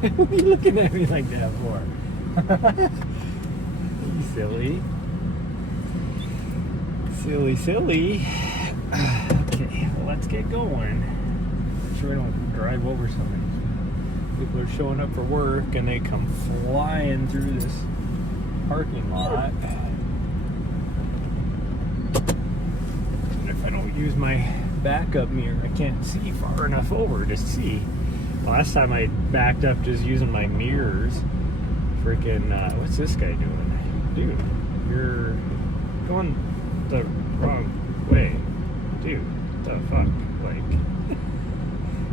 What are you looking at me like that for? You silly. Silly. Okay, well, let's get going. Make sure we don't drive over something. People are showing up for work and they come flying through this parking lot. And if I don't use my backup mirror, I can't see far enough over to see. Last time I backed up just using my mirrors. Freaking, what's this guy doing? Dude, you're going the wrong way. Dude, what the fuck? Like,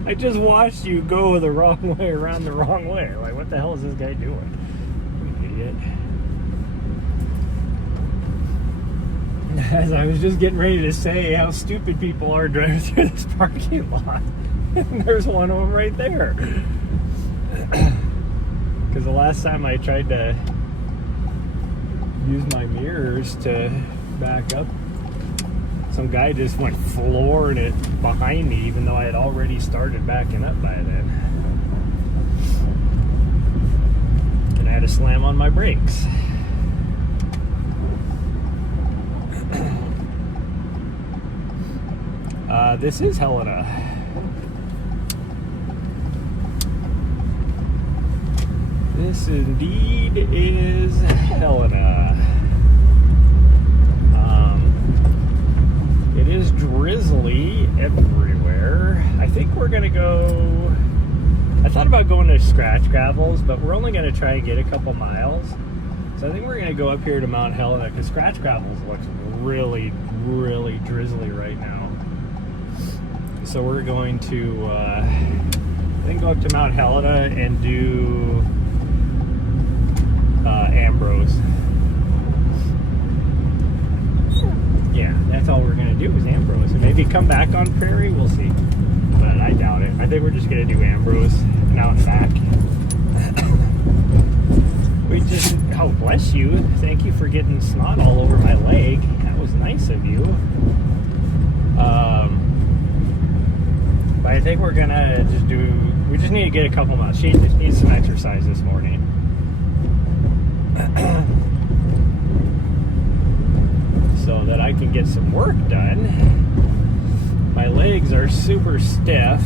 I just watched you go the wrong way around the wrong way. Like, what the hell is this guy doing? You idiot. As I was just getting ready to say how stupid people are driving through this parking lot. And there's one of them right there. Because the last time I tried to use my mirrors to back up, some guy just went flooring it behind me, even though I had already started backing up by then. And I had to slam on my brakes. This is Helena. This indeed is Helena. It is drizzly everywhere. I think we're gonna go. I thought about going to Scratch Gravels, but we're only gonna try and get a couple miles. So I think we're gonna go up here to Mount Helena because Scratch Gravels looks really drizzly right now. So we're going to I think go up to Mount Helena and do Ambrose. Yeah, that's all we're gonna do is Ambrose, and maybe come back on Prairie. We'll see, but I doubt it. I think we're just gonna do Ambrose and out and back. We just, oh bless you, thank you for getting snot all over my leg. That was nice of you. But I think we're gonna just do. We just need to get a couple miles. She just needs some exercise this morning. So that I can get some work done. My legs are super stiff.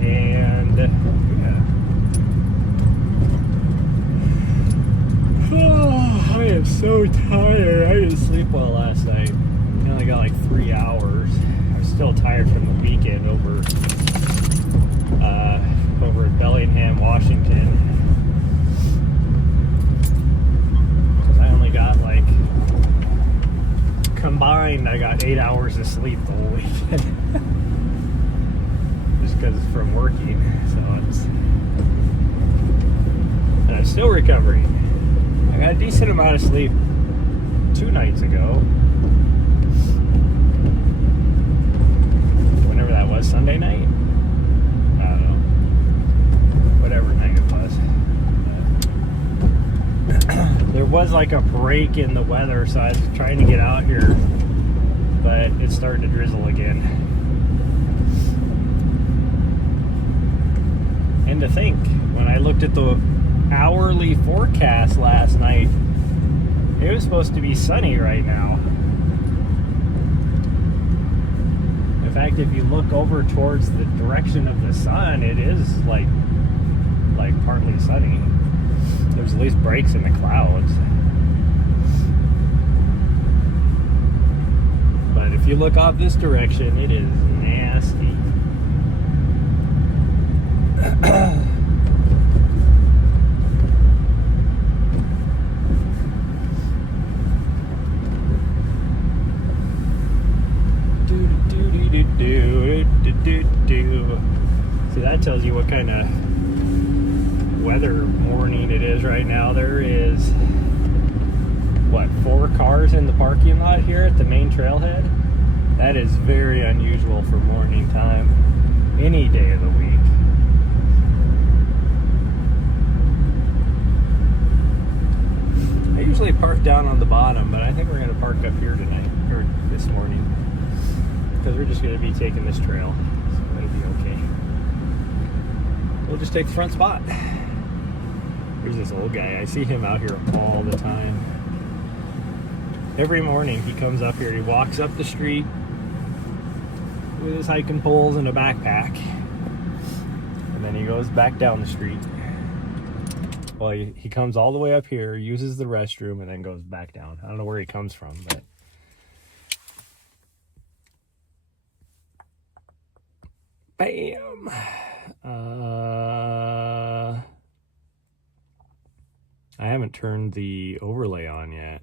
And I am so tired. I didn't sleep well last night. I only got like 3 hours. I'm still tired from the weekend over at Bellingham, Washington. Got like combined, I got 8 hours of sleep the whole weekend. Just because from working, so and I'm still recovering. I got a decent amount of sleep 2 nights ago. Whenever that was, Sunday night? I don't know. Whatever night it was. There was like a break in the weather, so I was trying to get out here, but it started to drizzle again. And to think, when I looked at the hourly forecast last night, it was supposed to be sunny right now. In fact, if you look over towards the direction of the sun, it is like partly sunny. There's at least breaks in the clouds. But if you look off this direction, it is nasty. See, that tells you what kind of weather morning it is right now. There is, what, 4 cars in the parking lot here at the main trailhead? That is very unusual for morning time any day of the week. I usually park down on the bottom, but I think we're going to park up here tonight, or this morning, because we're just going to be taking this trail. So it'll be okay. We'll just take the front spot. Here's this old guy. I see him out here all the time. Every morning he comes up here. He walks up the street with his hiking poles and a backpack. And then he goes back down the street. Well, he comes all the way up here, uses the restroom, and then goes back down. I don't know where he comes from, but... Bam! I haven't turned the overlay on yet.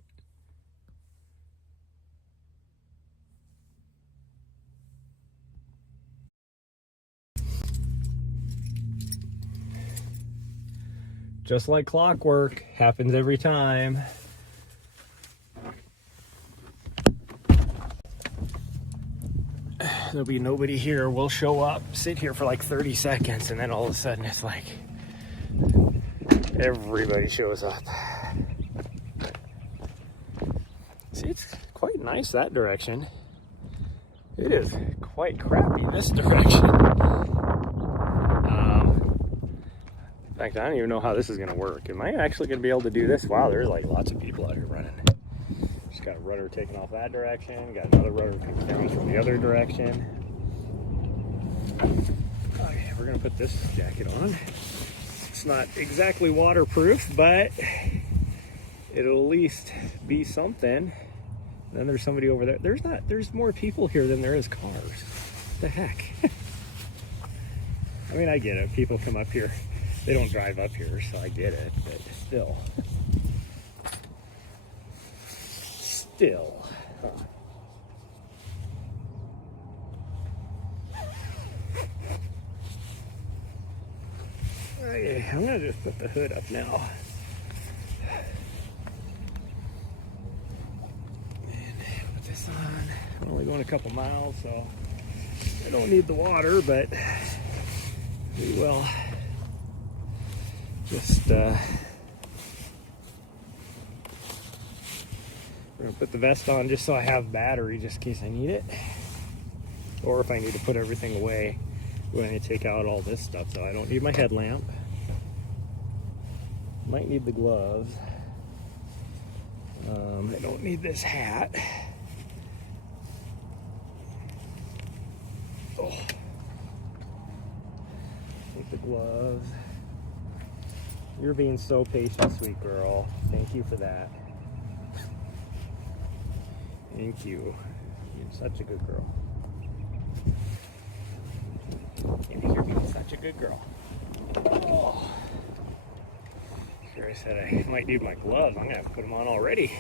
Just like clockwork, happens every time. There'll be nobody here. We'll show up, sit here for like 30 seconds, and then all of a sudden it's like everybody shows up. See, it's quite nice that direction. It is quite crappy this direction. In fact, I don't even know how this is going to work. Am I actually going to be able to do this? Wow, there's like lots of people out here running. Just got a rudder taking off that direction. Got another rudder coming down from the other direction. Okay, we're going to put this jacket on. It's not exactly waterproof, but it'll at least be something. And then there's somebody over there. There's more people here than there is cars. What the heck? I mean, I get it. People come up here. They don't drive up here, so I get it, but still. Still. Huh. Okay, I'm gonna just put the hood up now. And put this on. I'm only going a couple miles, so I don't need the water, but we will. Just we're gonna put the vest on just so I have battery just in case I need it, or if I need to put everything away when I take out all this stuff. So I don't need my headlamp. Might need the gloves. I don't need this hat. Oh, take the gloves. You're being so patient, sweet girl. Thank you for that. Thank you. You're such a good girl. You're being such a good girl. Oh. Sure, I said I might need my gloves. I'm gonna have to put them on already.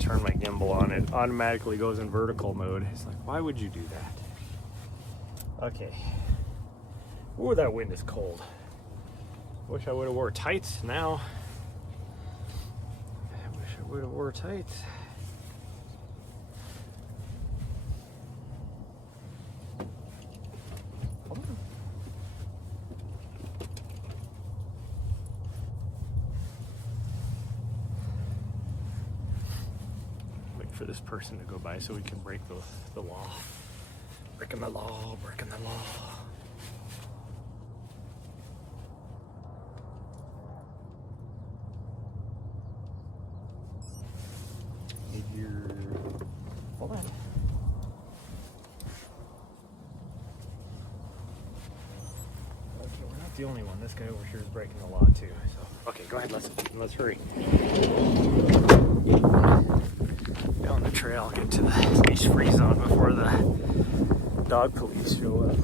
Turn my gimbal on, it automatically goes in vertical mode. It's like, why would you do that? Okay. Ooh, that wind is cold. Wish I would have wore tights now. I wish I would have wore tights. For this person to go by so we can break the law. Breaking the law, breaking the law. Need your... Hold on. Okay, we're not the only one. This guy over here is breaking the law too. So, okay, go ahead, let's hurry. Down the trail, get to the leash-free zone before the dog police show up.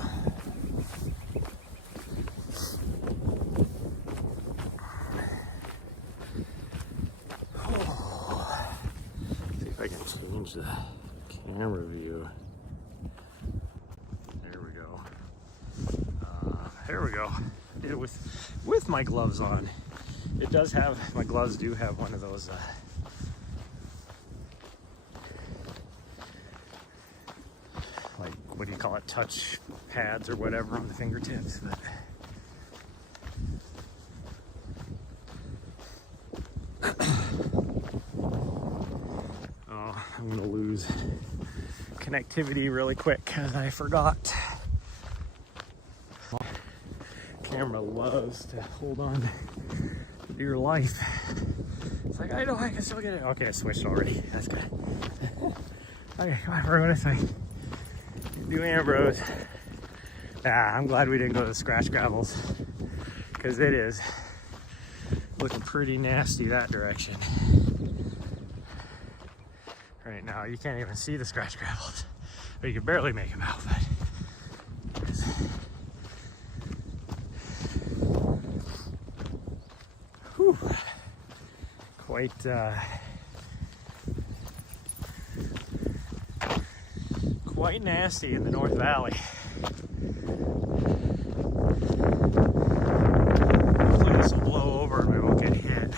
Oh. See if I can change the camera view. There we go. There we go. Did it with my gloves on. It does have, my gloves do have one of those like, what do you call it, touch pads or whatever on the fingertips. But I'm gonna lose connectivity really quick because I forgot. Camera loves to hold on to dear life. It's like, I know I can still get it. Okay, I switched already. That's good. Okay, come on, we're going this way. New Ambrose. I'm glad we didn't go to the scratch gravels because it is looking pretty nasty that direction. Right now, you can't even see the scratch gravels. Or you can barely make them out, but whew, quite nasty in the North Valley. Hopefully this will blow over and we won't get hit.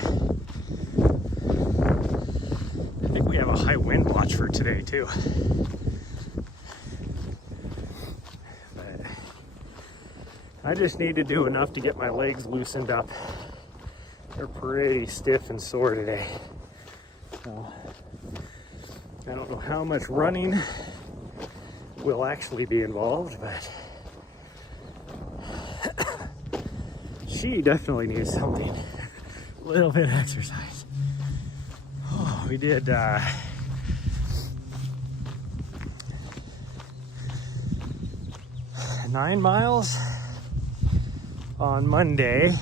I think we have a high wind watch for today too. But I just need to do enough to get my legs loosened up. They're pretty stiff and sore today. So I don't know how much running will actually be involved, but she definitely needs something. A little bit of exercise. Oh, we did 9 miles on Monday.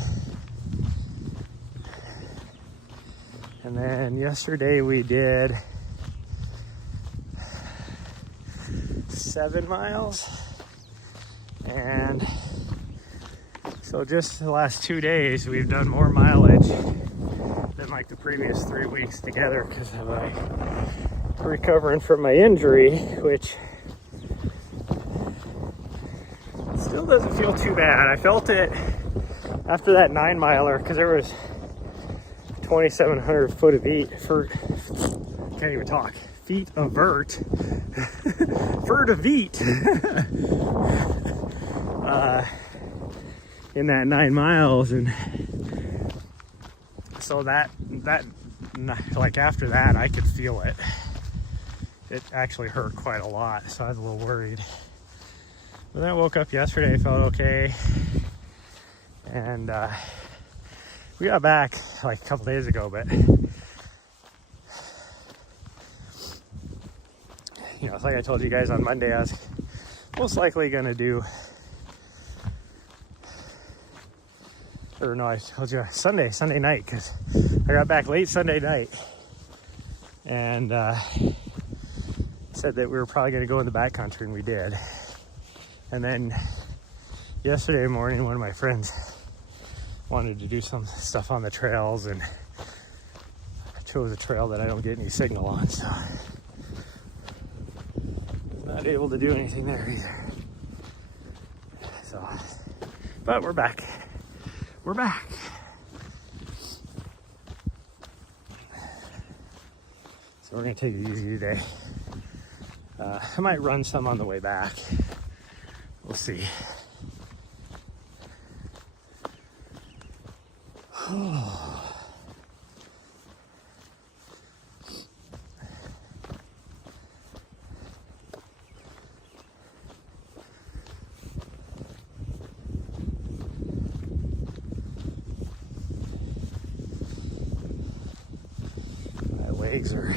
And then yesterday we did 7 miles. And so just the last 2 days, we've done more mileage than like the previous 3 weeks together because of my recovering from my injury, which still doesn't feel too bad. I felt it after that 9 miler because there was 2,700 can't even talk. Feet of vert. Vert of feet. In that 9 miles, and so that like after that I could feel it. It actually hurt quite a lot, so I was a little worried. But then I woke up yesterday, felt okay, and we got back like a couple days ago, but you know, it's like I told you guys on Monday, I was most likely gonna do, or no, I told you Sunday night, because I got back late Sunday night and said that we were probably gonna go in the backcountry, and we did. And then yesterday morning, one of my friends wanted to do some stuff on the trails, and I chose a trail that I don't get any signal on, so not able to do anything there either. So, but we're back. We're back. So we're gonna take it easy today. I might run some on the way back. We'll see. My legs are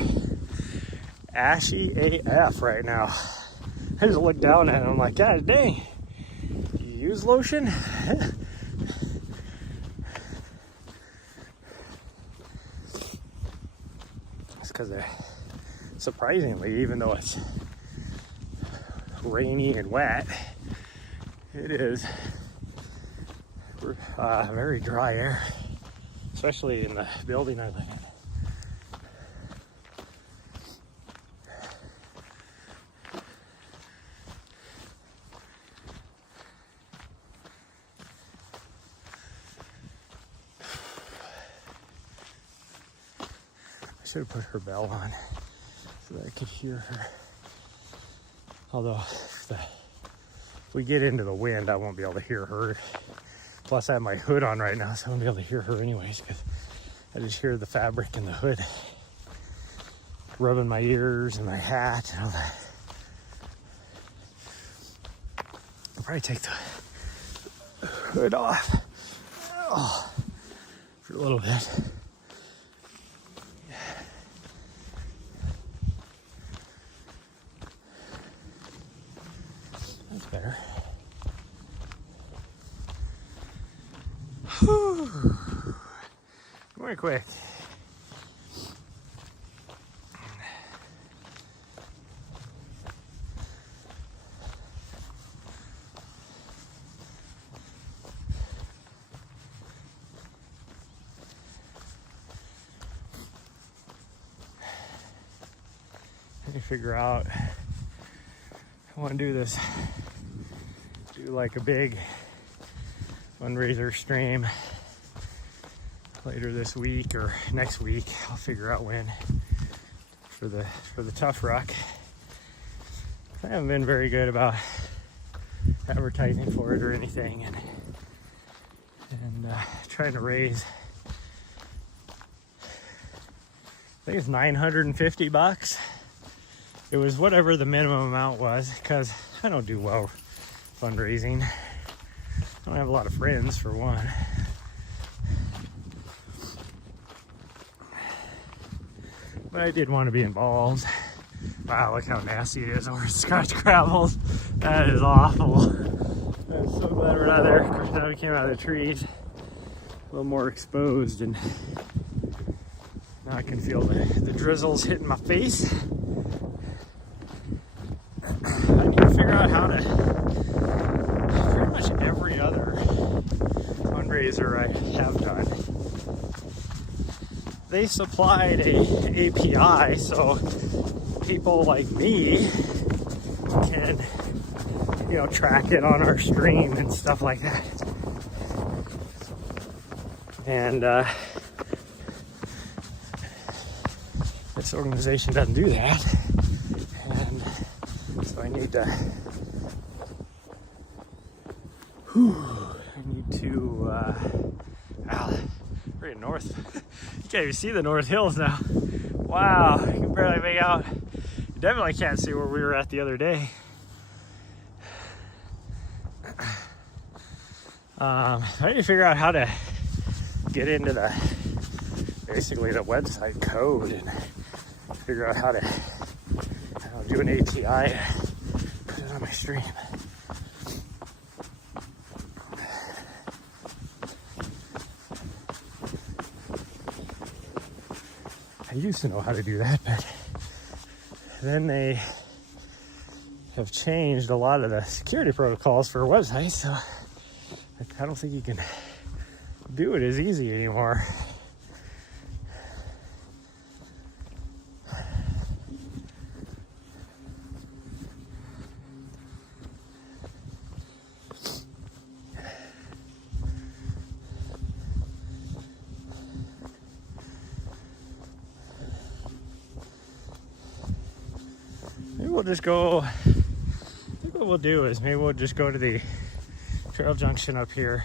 ashy AF right now. I just looked down at it and I'm like, God dang, you use lotion? It's because surprisingly, even though it's rainy and wet, it is very dry air, especially in the building I live in. I should have put her bell on so that I could hear her. Although if we get into the wind, I won't be able to hear her. Plus I have my hood on right now, so I won't be able to hear her anyways, because I just hear the fabric in the hood. rubbing my ears and my hat and all that. I'll probably take the hood off for a little bit. That's better. Whew. Very quick. Let me figure out. I want to do this. Do like a big fundraiser stream later this week or next week. I'll figure out when for the Tough Ruck. I haven't been very good about advertising for it or anything, and trying to raise, I think it's $950. It was whatever the minimum amount was, because I don't do well fundraising. I don't have a lot of friends, for one. But I did want to be involved. Wow, look how nasty it is over Scotch Gravels. That is awful. I'm so glad we're not there. Of course, now we came out of the trees, a little more exposed, and now I can feel the drizzles hitting my face. I need to figure out how to, pretty much every other fundraiser I have done, they supplied a API so people like me can, track it on our stream and stuff like that. And this organization doesn't do that. And so I need to, we're in north. You can't even see the North Hills now. Wow, you can barely make out. You definitely can't see where we were at the other day. I need to figure out how to get into basically the website code and figure out how to do an API and put it on my stream. I used to know how to do that, but then they have changed a lot of the security protocols for websites, so I don't think you can do it as easy anymore. Maybe we'll just go, I think what we'll do is maybe we'll just go to the trail junction up here,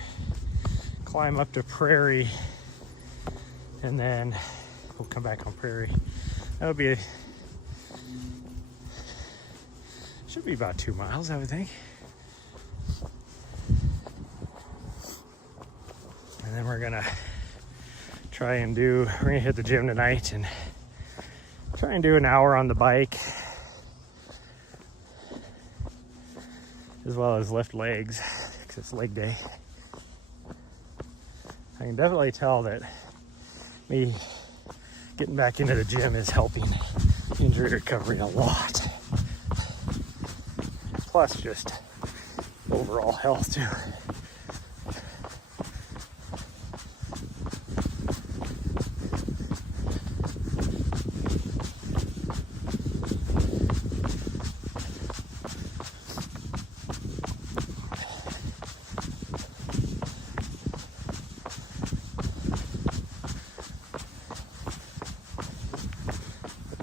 climb up to Prairie, and then we'll come back on Prairie. That'll be, should be about 2 miles, I would think. And then we're gonna try and we're gonna hit the gym tonight and try and do an hour on the bike, as well as lift legs, because it's leg day. I can definitely tell that me getting back into the gym is helping injury recovery a lot. Plus just overall health too.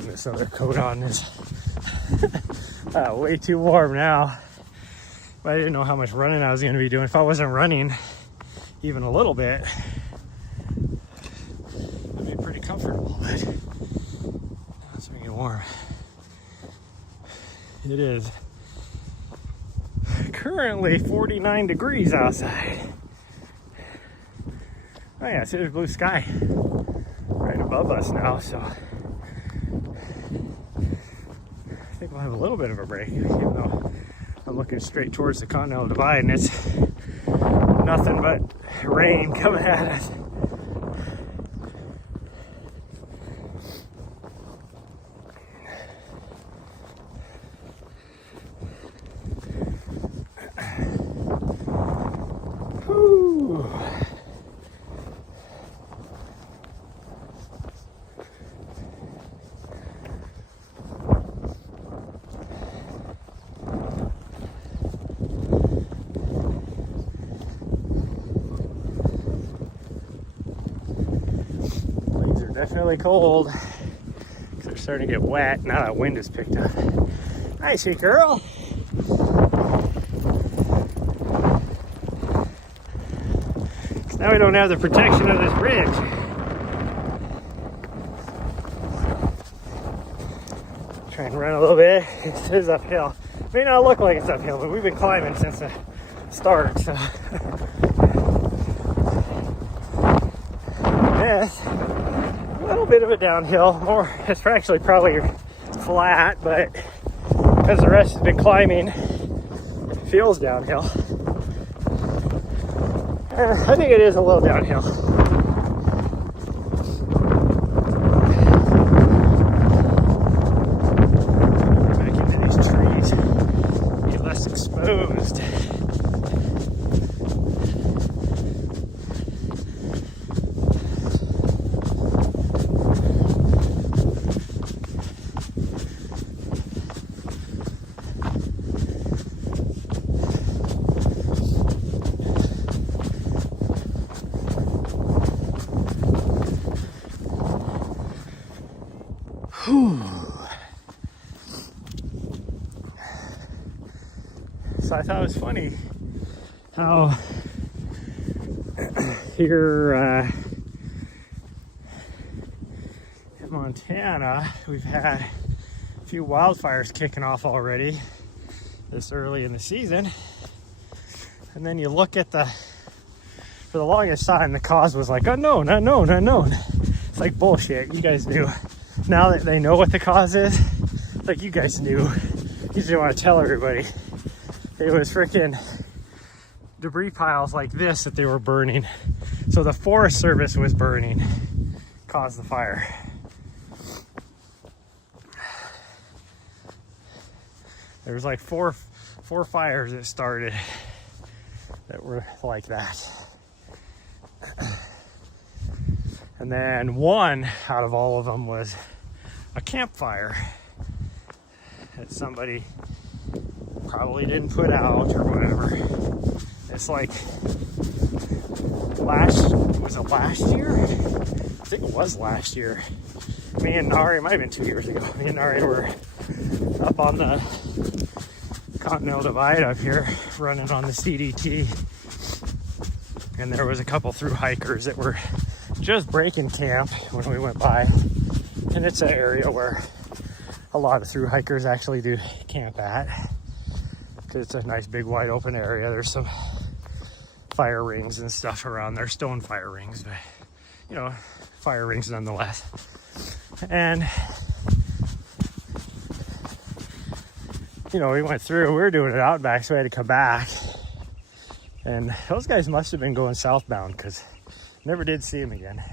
This other coat on is way too warm now. But I didn't know how much running I was going to be doing. If I wasn't running even a little bit, I'd be pretty comfortable. But it's making warm. It is currently 49 degrees outside. Oh yeah, see there's blue sky right above us now, so I think we'll have a little bit of a break, even though I'm looking straight towards the Continental Divide and it's nothing but rain coming at us. Definitely cold because they're starting to get wet. Now that wind has picked up. Hi, sweet girl. Because now we don't have the protection of this bridge. Try and run a little bit. It is uphill. May not look like it's uphill, but we've been climbing since the start. So yes. A little bit of a downhill, more it's actually probably flat, but because the rest has been climbing, it feels downhill. I think it is a little downhill. Back into these trees, be less exposed. So I thought it was funny how here in Montana we've had a few wildfires kicking off already this early in the season, and then you look at for the longest time the cause was like unknown. It's like bullshit. You guys knew. Now that they know what the cause is, like you guys knew. You just didn't want to tell everybody. It was freaking debris piles like this that they were burning. So the Forest Service was burning, caused the fire. There was like four fires that started that were like that. And then one out of all of them was a campfire that somebody probably didn't put out or whatever. It's like was it last year? I think it was last year. Me and Nahri, it might have been 2 years ago. Me and Nahri were up on the Continental Divide up here running on the CDT. And there was a couple through hikers that were just breaking camp when we went by. And it's an area where a lot of through hikers actually do camp at. Because it's a nice big wide open area. There's some fire rings and stuff around there, stone fire rings, but you know, fire rings nonetheless. And you know, we went through, we were doing it out back, so we had to come back. And those guys must have been going southbound because never did see them again.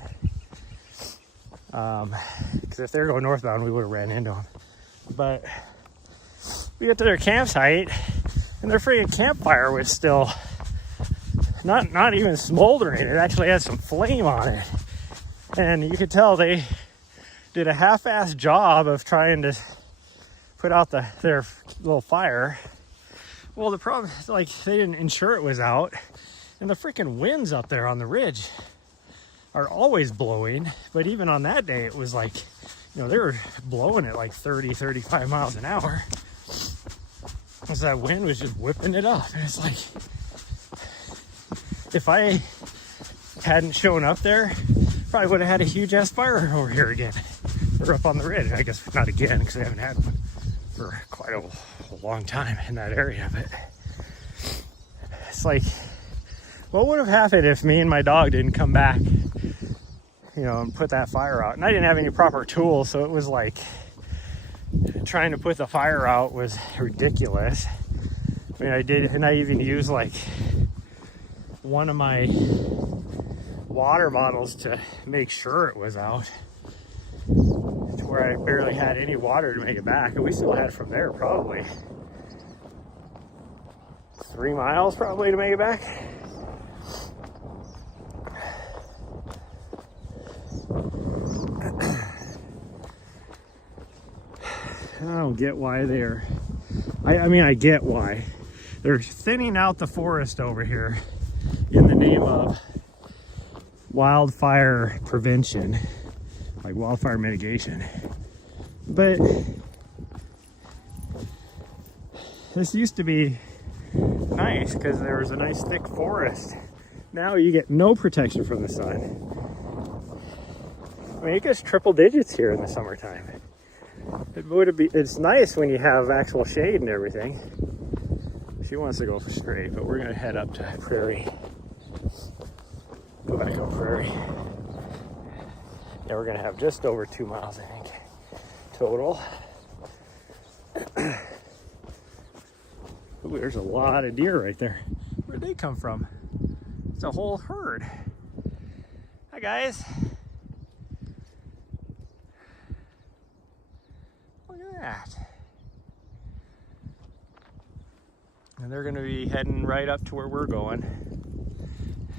Because if they were going northbound, we would have ran into them. But we get to their campsite, and their freaking campfire was still not even smoldering. It actually had some flame on it. And you could tell they did a half-assed job of trying to put out their little fire. Well, the problem is, like, they didn't ensure it was out. And the freaking winds up there on the ridge are always blowing. But even on that day, it was like, you know, they were blowing at like 30, 35 miles an hour. Because that wind was just whipping it up. And it's like, if I hadn't shown up there, probably would have had a huge ass fire over here again. or up on the ridge. I guess not again, because I haven't had one for quite a long time in that area. But it's like, what would have happened if me and my dog didn't come back, you know, and put that fire out? And I didn't have any proper tools, so it was like trying to put the fire out was ridiculous. I mean, I did, and I even used like one of my water bottles to make sure it was out, to where I barely had any water to make it back. And we still had from there probably 3 miles probably to make it back. I don't get why they're, I mean, I get why. They're thinning out the forest over here in the name of wildfire prevention, like wildfire mitigation. But this used to be nice because there was a nice thick forest. Now you get no protection from the sun. I mean, it gets triple digits here in the summertime. It's nice when you have actual shade and everything. She wants to go straight, but we're gonna head up to Prairie. Go back up Prairie. Yeah, we're gonna have just over 2 miles, I think, total. Ooh, there's a lot of deer right there. Where'd they come from? It's a whole herd. Hi, guys. Look at that. And they're gonna be heading right up to where we're going.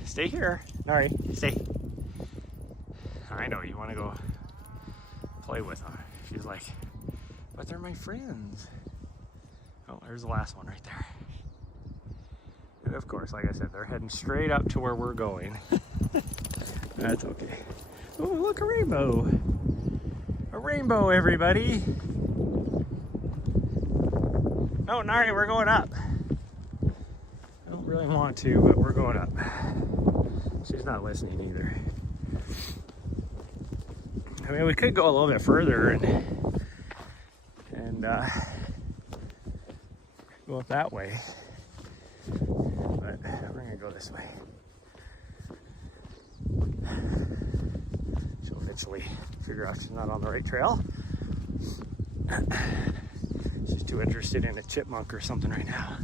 Stay here. Nahri, stay. I know you wanna go play with them. She's like, but they're my friends. Oh, there's the last one right there. And of course, like I said, they're heading straight up to where we're going. That's okay. Oh, look, a rainbow. A rainbow, everybody. No, Nahri, we're going up. I don't really want to, but we're going up. She's not listening either. I mean, we could go a little bit further and go up that way, but we're gonna go this way. She'll eventually figure out she's not on the right trail. She's too interested in a chipmunk or something right now.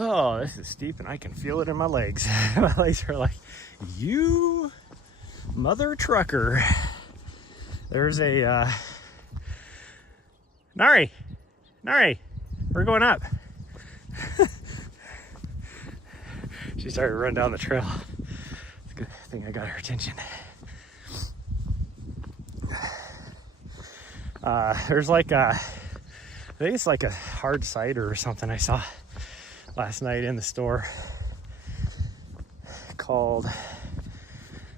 Oh, this is steep and I can feel it in my legs. My legs are like, you mother trucker. There's a, Nahri, we're going up. She started to run down the trail. It's a good thing I got her attention. There's like I think it's like a hard cider or something I saw last night in the store called,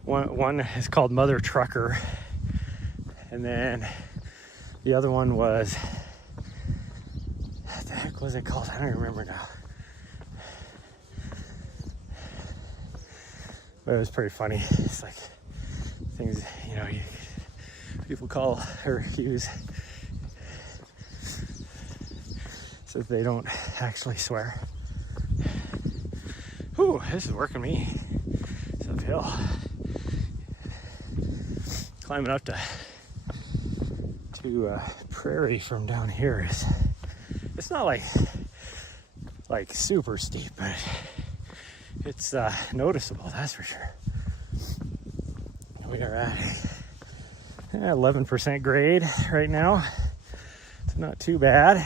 one is called Mother Trucker, and then the other one was, what the heck was it called? I don't remember now. But it was pretty funny. It's like things, you know, people call or use so that they don't actually swear. Whew, this is working me. It's uphill. Climbing up to Prairie from down here is, it's not like super steep, but it's noticeable, that's for sure. We are at 11% grade right now. It's not too bad.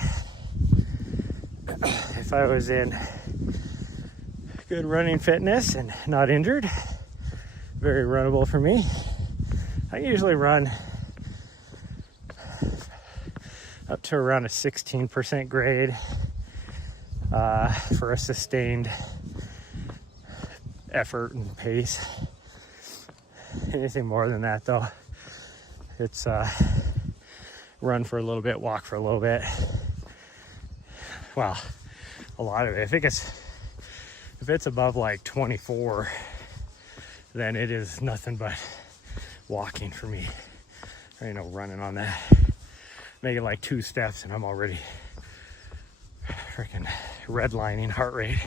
If I was in good running fitness and not injured, very runnable for me. I usually run up to around a 16% grade for a sustained effort and pace. Anything more than that though, it's run for a little bit, walk for a little bit. Well, a lot of it. If it's above like 24, then it is nothing but walking for me. There ain't no running on that. Make it like 2 steps and I'm already freaking redlining heart rate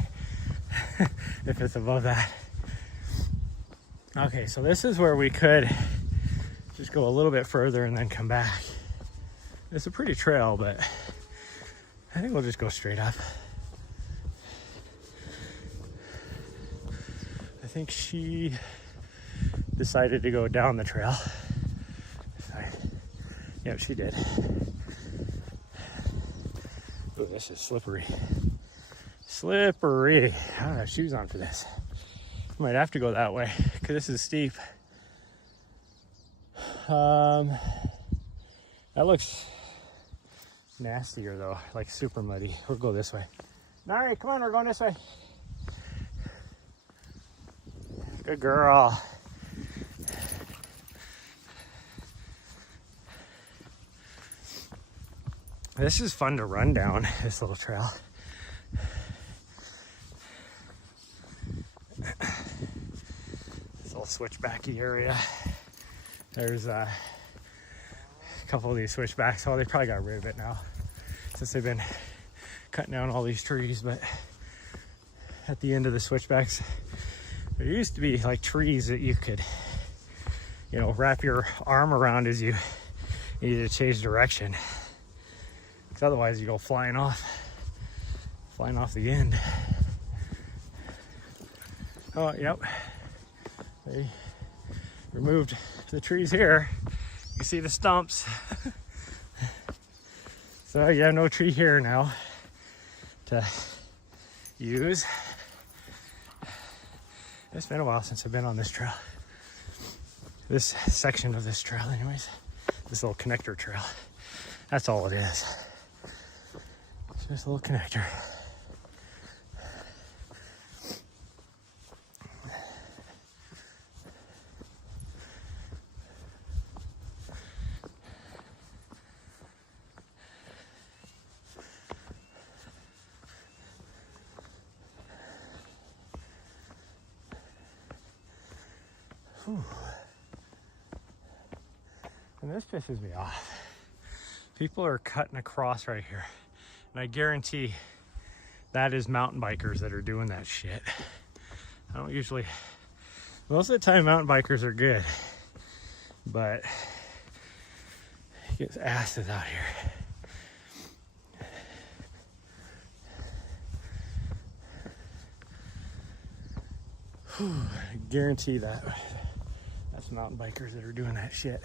if it's above that. Okay, so this is where we could just go a little bit further and then come back. It's a pretty trail, but I think we'll just go straight up. I think she decided to go down the trail. Yep, she did. Oh, this is slippery. Slippery. I don't have shoes on for this. I might have to go that way because this is steep. That looks nastier though, like super muddy. We'll go this way. Nahri, come on, we're going this way. Good girl. This is fun to run down, this little trail. This little switchbacky area. There's a couple of these switchbacks. Oh, they probably got rid of it now since they've been cutting down all these trees. But at the end of the switchbacks, there used to be like trees that you could, you know, wrap your arm around as you needed to change direction. Because otherwise you go flying off the end. Oh, yep. They removed the trees here. You see the stumps. So you have no tree here now to use. It's been a while since I've been on this trail. This section of this trail anyways. This little connector trail. That's all it is. It's just a little connector. Whew. And this pisses me off. People are cutting across right here. And I guarantee that is mountain bikers that are doing that shit. I don't usually, most of the time mountain bikers are good, but he gets asses out here. Whew. I guarantee that. That's mountain bikers that are doing that shit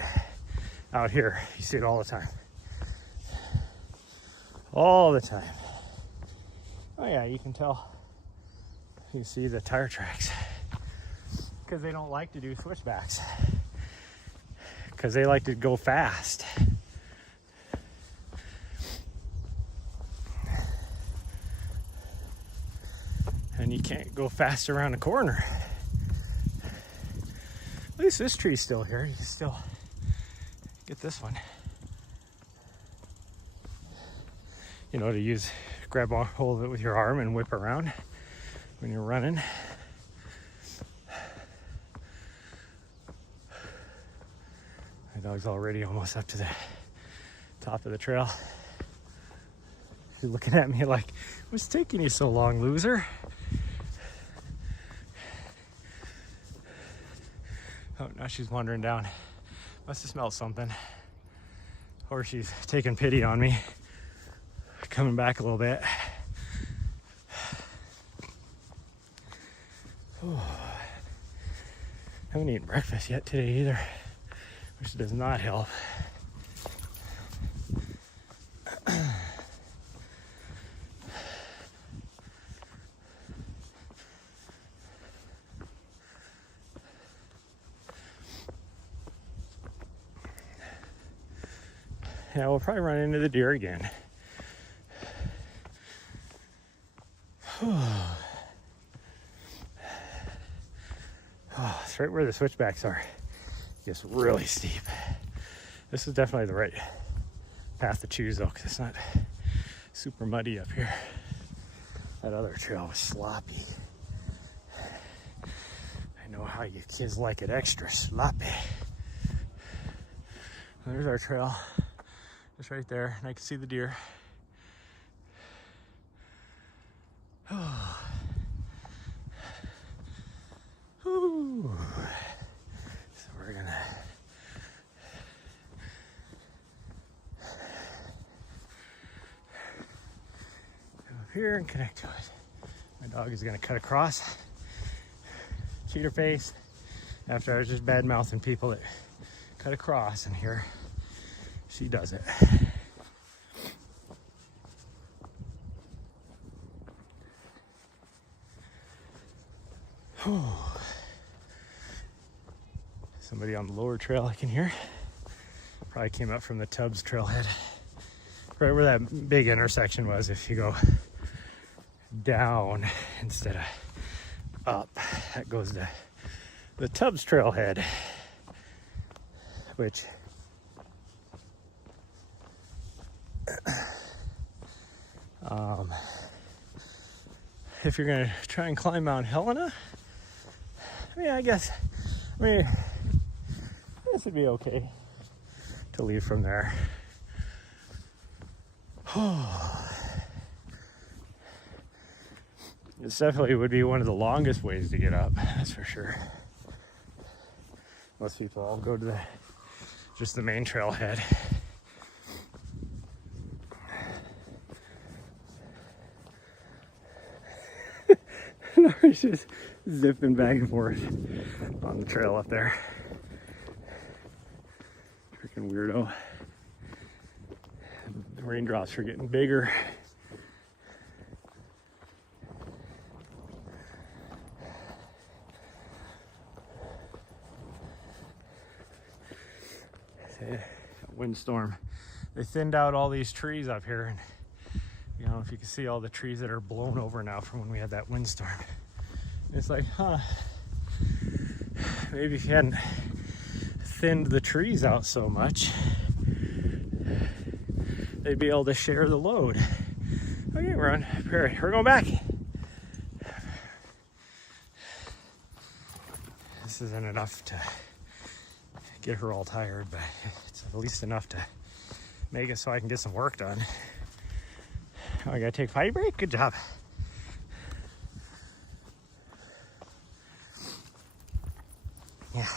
out here. You see it all the time. All the time. Oh yeah, you can tell. You see the tire tracks. Because they don't like to do switchbacks. Because they like to go fast. And you can't go fast around a corner. At least this tree's still here. You can still get this one. You know, to grab a hold of it with your arm and whip around when you're running. My dog's already almost up to the top of the trail. She's looking at me like, what's taking you so long, loser? Oh, now she's wandering down. Must have smelled something. Or she's taking pity on me. Coming back a little bit. Ooh. Haven't eaten breakfast yet today either, which does not help. Yeah, we'll probably run into the deer again. Oh, it's right where the switchbacks are. It gets really steep. This is definitely the right path to choose though, because it's not super muddy up here. That other trail was sloppy. I know how you kids like it extra sloppy. There's our trail, just right there, and I can see the deer. Oh. Ooh. So we're gonna go up here and connect to it. My dog is gonna cut across, cheater face, after I was just bad mouthing people that cut across, and here she does it. Somebody on the lower trail I can hear. Probably came up from the Tubbs trailhead. Right where that big intersection was. If you go down instead of up, that goes to the Tubbs trailhead. Which if you're gonna try and climb Mount Helena, I guess this would be okay to leave from there. This definitely would be one of the longest ways to get up, that's for sure. Most people all go to just the main trailhead. Nahri's just zipping back and forth on the trail up there. Freaking weirdo. The raindrops are getting bigger. Windstorm. They thinned out all these trees up here, and you know, if you can see all the trees that are blown over now from when we had that windstorm. It's like, maybe if you hadn't thinned the trees out so much, they'd be able to share the load. Okay, we're on Prairie. We're going back. This isn't enough to get her all tired, but it's at least enough to make it so I can get some work done. Oh, I gotta take a potty break? Good job. Yeah.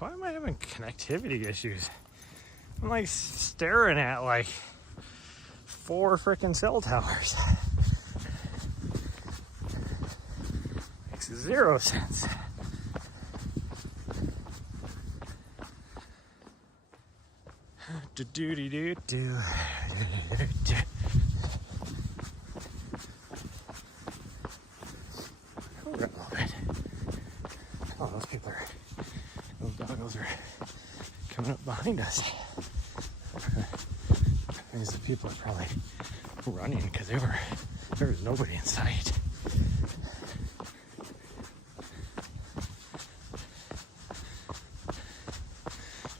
Why am I having connectivity issues? I'm like staring at like 4 freaking cell towers. Makes 0 sense. Do. Over a little bit. Oh, those doggos are coming up behind us. These people are probably running because there was nobody in sight.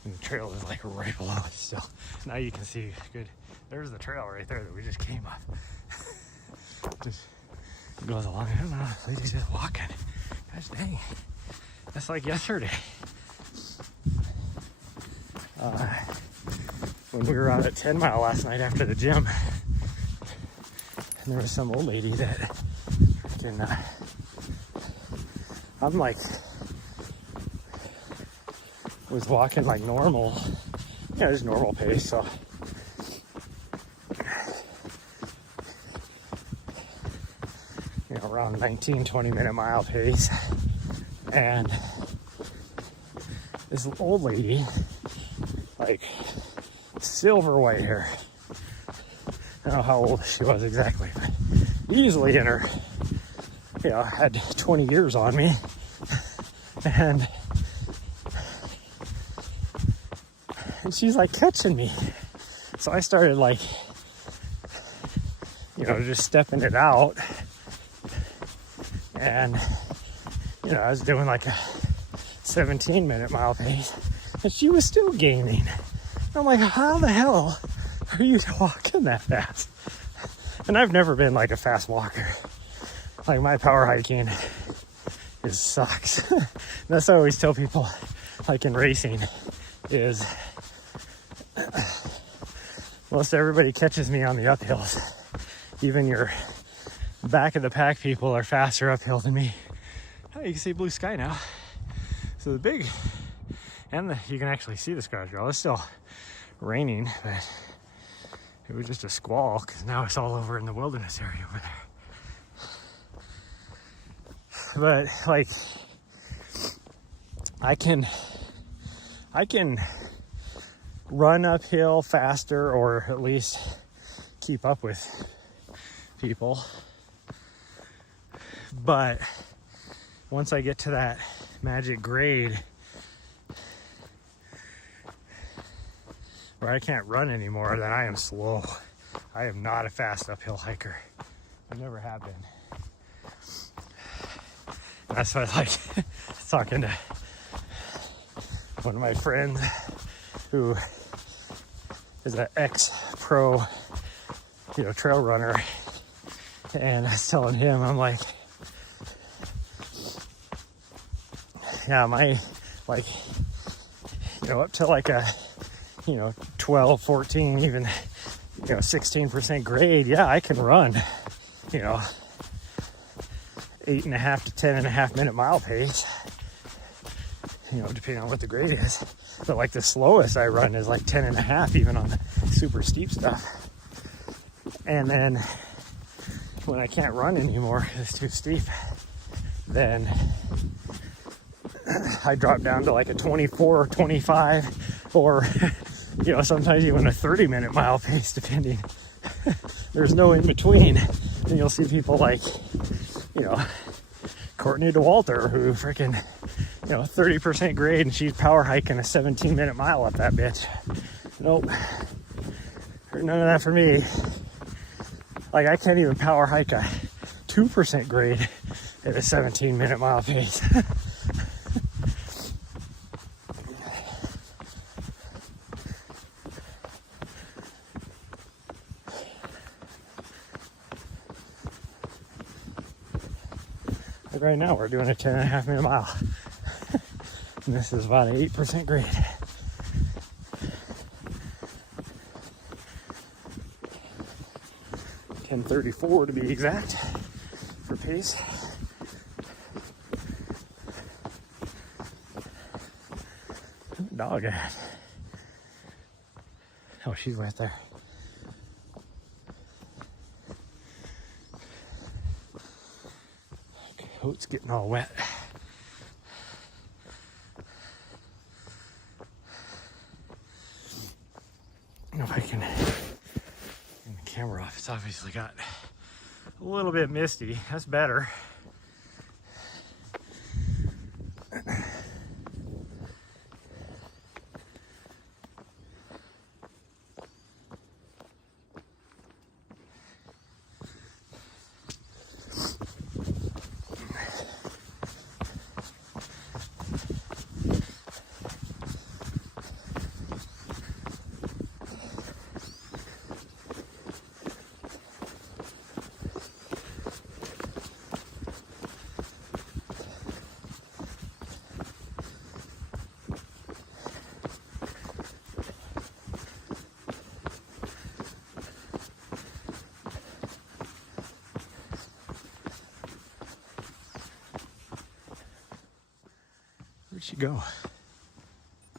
And the trail is like right below us still. Now you can see good. There's the trail right there that we just came up. Just goes along. I don't know. Lady's just walking. Gosh dang. That's like yesterday. When we were out at 10 Mile last night after the gym. And there was some old lady that freaking, I'm like, was walking like normal. Yeah, just normal pace, so. You know, around 19, 20-minute mile pace. And this old lady, like, silver white hair. I don't know how old she was exactly, but easily in her, you know, had 20 years on me. And she's like catching me. So I started like, you know, just stepping it out. And, you know, I was doing like a 17-minute mile pace. And she was still gaining. I'm like, how the hell are you walking that fast? And I've never been like a fast walker. Like my power hiking it sucks. That's what I always tell people, like in racing, is most everybody catches me on the uphills. Even your back of the pack people are faster uphill than me. Oh, you can see blue sky now. So the big, and you can actually see the garage rail. It's still raining, but it was just a squall because now it's all over in the wilderness area over there. But like, I can run uphill faster, or at least keep up with people. But once I get to that magic grade where I can't run anymore, then I am slow. I am not a fast uphill hiker. I never have been. That's why I like talking to one of my friends who is an ex-pro, trail runner. And I was telling him, I'm like, yeah, my, like, up to like a, 12, 14, even, 16% grade, yeah, I can run, 8.5 to 10.5 minute mile pace, depending on what the grade is. But like the slowest I run is like 10.5, even on the super steep stuff. And then when I can't run anymore, it's too steep, then I drop down to like a 24 or 25, or sometimes even a 30-minute mile pace, depending. There's no in between. And you'll see people like Courtney DeWalter, who freaking 30% grade, and she's power hiking a 17-minute mile up that bitch. Nope, none of that for me. Like, I can't even power hike a 2% grade at a 17-minute mile pace. Like right now, we're doing a 10.5 minute mile. And this is about an 8% grade. .34 to be exact for pace. Dog at? Oh, she's right there. Coat's getting all wet. I don't know if I can turn the camera off. It's obviously got a little bit misty. That's better. Where'd she go?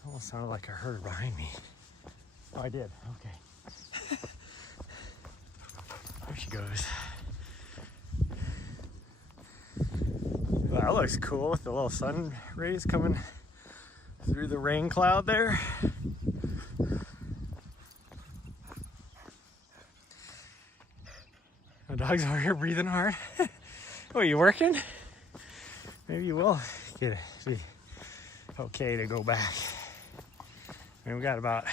Almost sounded like I heard her behind me. Oh, I did. Okay. There she goes. Well, that looks cool with the little sun rays coming through the rain cloud there. My dog's over here breathing hard. Oh, you working? Maybe you will get it. Okay to go back. And we got about,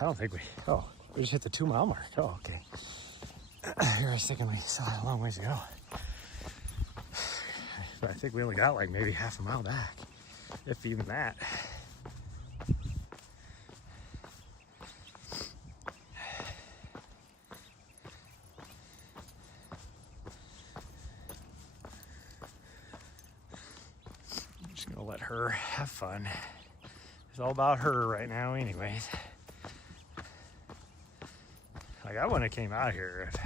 I don't think we just hit the 2 mile mark. Oh, okay. Here I was thinking we saw a long ways to go. But I think we only got like maybe half a mile back, if even that. her. Have fun. It's all about her right now anyways. Like, I wouldn't have came out here if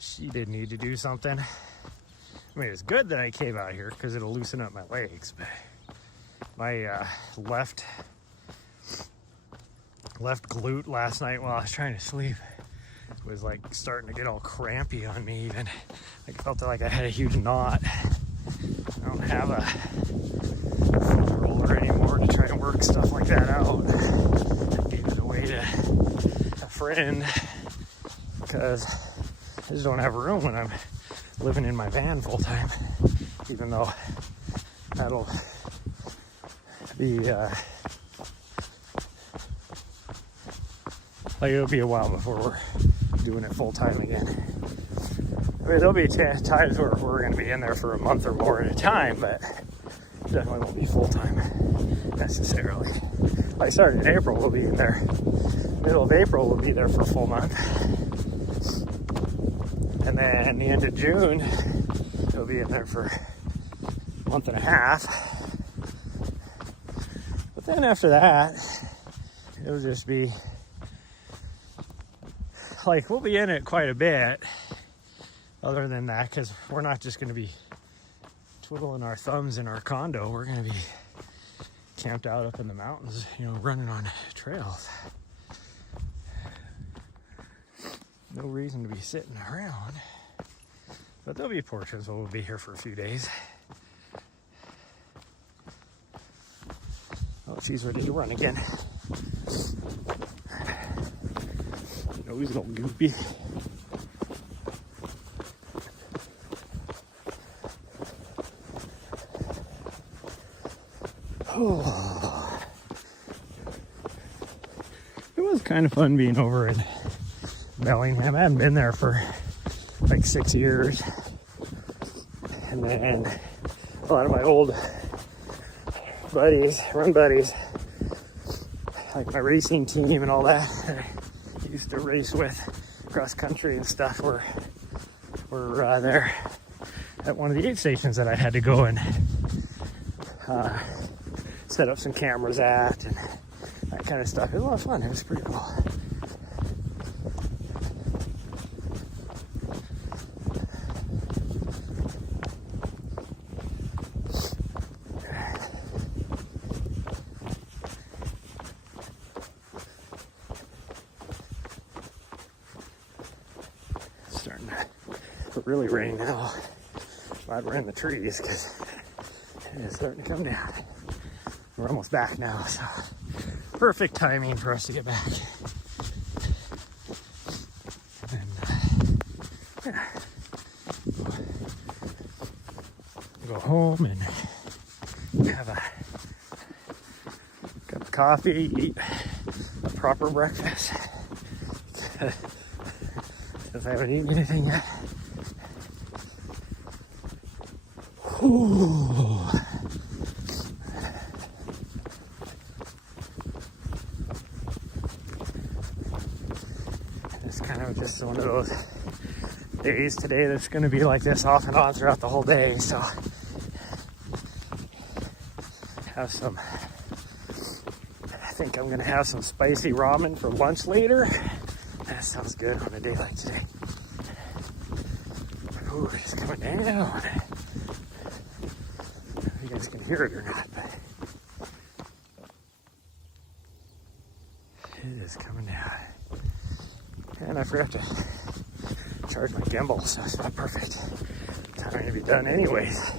she did need to do something. I mean, it's good that I came out here because it'll loosen up my legs, but my left glute last night while I was trying to sleep was like starting to get all crampy on me even. I felt like I had a huge knot. I don't have a foot roller anymore to try to work stuff like that out. I gave it away to a friend because I just don't have room when I'm living in my van full time, even though that'll be like it'll be a while before we're doing it full time again. I mean, there'll be times where we're going to be in there for a month or more at a time, but definitely won't be full time necessarily. I started in April, we'll be in there. Middle of April, we'll be there for a full month. And then the end of June, we'll be in there for a month and a half. But then after that, it'll just be like, we'll be in it quite a bit. Other than that, because we're not just going to be twiddling our thumbs in our condo. We're going to be camped out up in the mountains, you know, running on trails. No reason to be sitting around. But there'll be portions where we'll be here for a few days. Oh, she's ready to run again. Nose a little goopy. Oh. It was kind of fun being over in Bellingham. I haven't been there for like 6 years. And then a lot of my old buddies, run buddies, like my racing team and all that, I used to race with cross country and stuff, were there at one of the aid stations that I had to go and set up some cameras at and that kind of stuff. It was a lot of fun. It was pretty cool. It's starting to really rain now. Glad we're in the trees because it is starting to come down. We're almost back now, so perfect timing for us to get back. And yeah, go home and have a cup of coffee, eat a proper breakfast. Since I haven't eaten anything yet. Ooh. It's kind of just one of those days today that's going to be like this off and on throughout the whole day. So have some, I think I'm going to have some spicy ramen for lunch later. That sounds good on a day like today. Ooh, it's coming down. You guys can hear it or not, but it is coming down. And I forgot to charge my gimbal, so it's not perfect timing to be done anyways.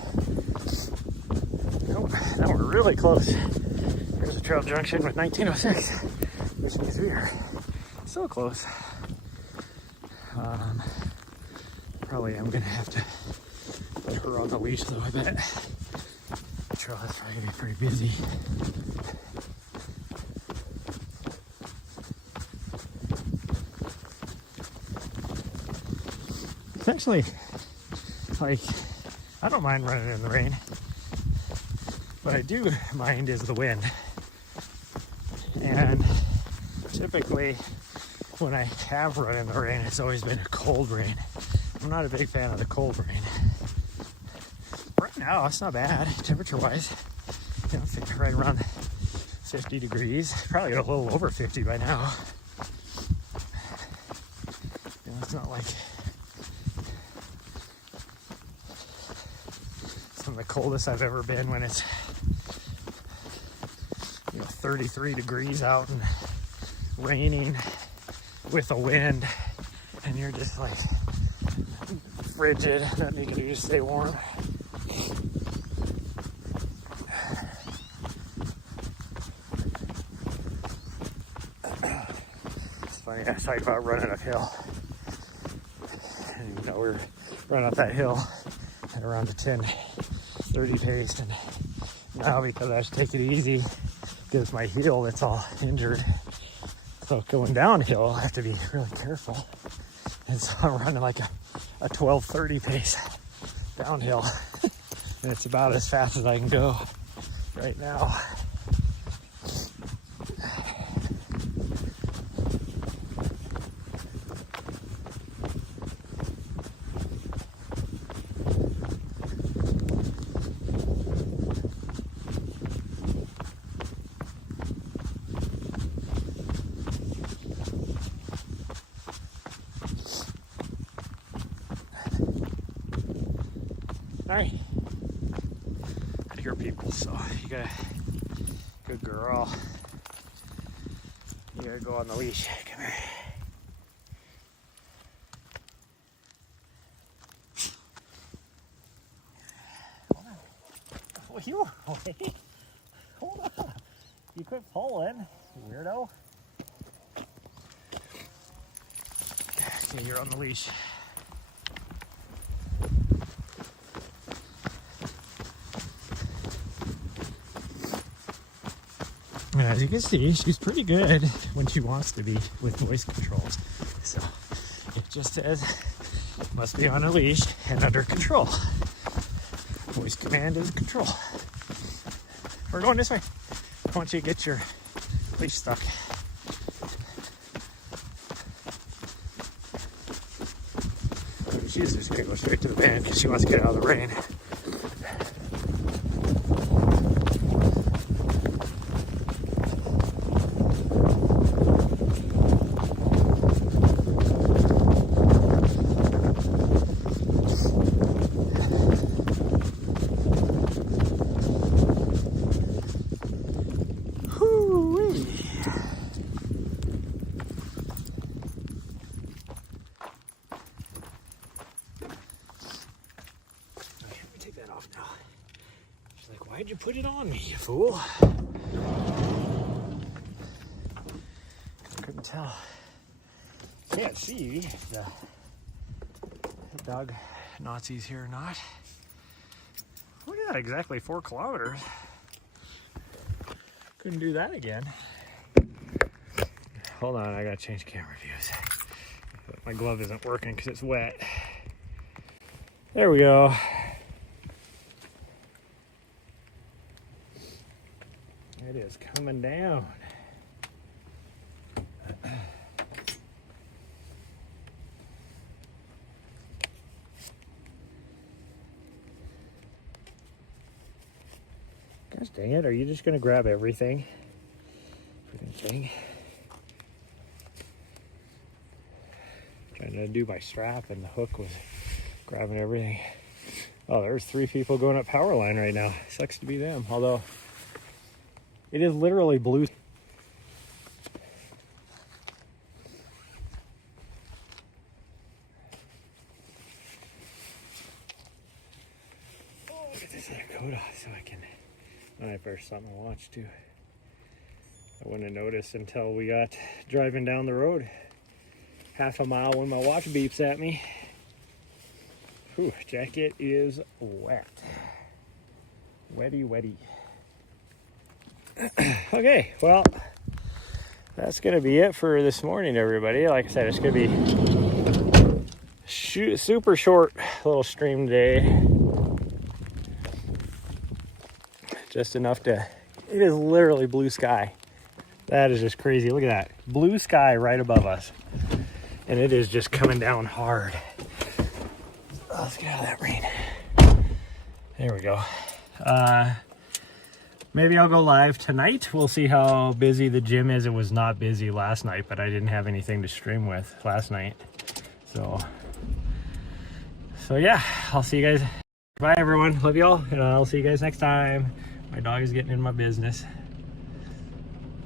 Nope, now we're really close. Here's a trail junction with 1906, which means we are so close. Probably am gonna have to put her on the leash though, I bet. The trail is probably gonna be pretty busy. It's actually, like, I don't mind running in the rain. What I do mind is the wind. And typically, when I have run in the rain, it's always been a cold rain. I'm not a big fan of the cold rain. Right now, it's not bad, temperature-wise. think right around 50 degrees, probably a little over 50 by now. You know, it's not like some of the coldest I've ever been when it's 33 degrees out and raining with a wind, and you're just like frigid, nothing you can do to stay warm. It's funny, I was talking about running uphill, and we're running up that hill at around a 10:30 pace, and now because I have to take it easy because my heel that's all injured, so going downhill I have to be really careful, and so I'm running like a 12:30 pace downhill, and it's about as fast as I can go right now. Alright, I hear people, so you gotta, good girl, you gotta go on the leash. Come here. Hold on. Oh, you wait. Hold on. You quit pulling, weirdo. Okay, you're on the leash. And as you can see, she's pretty good when she wants to be with voice controls. So it just says must be on a leash and under control. Voice command is control. We're going this way. I want you to get your leash stuck. She's just gonna go straight to the van because she wants to get out of the rain. She's like, why'd you put it on me, you fool? I couldn't tell. Can't see if the dog Nazis here or not. Look at that, exactly 4 kilometers. Couldn't do that again. Hold on, I gotta change camera views. My glove isn't working because it's wet. There we go. It is coming down. Gosh dang it, are you just gonna grab everything? Freaking thing. Trying to do my strap and the hook was grabbing everything. Oh, there's 3 people going up power line right now. Sucks to be them, although it is literally blue. Oh, look at this other coda, so I can. Oh, I better something to watch too. I wouldn't have noticed until we got driving down the road. Half a mile when my watch beeps at me. Whew, jacket is wet. Wetty, wetty. Okay, well, that's gonna be it for this morning, everybody. Like I said, it's gonna be super short little stream today. Just enough to, it is literally blue sky. That is just crazy. Look at that. Blue sky right above us. And it is just coming down hard. Let's get out of that rain. There we go. maybe I'll go live tonight. We'll see how busy the gym is. It was not busy last night, but I didn't have anything to stream with last night. So yeah, I'll see you guys. Bye everyone, love y'all, and I'll see you guys next time. My dog is getting in my business.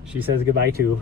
She says goodbye too.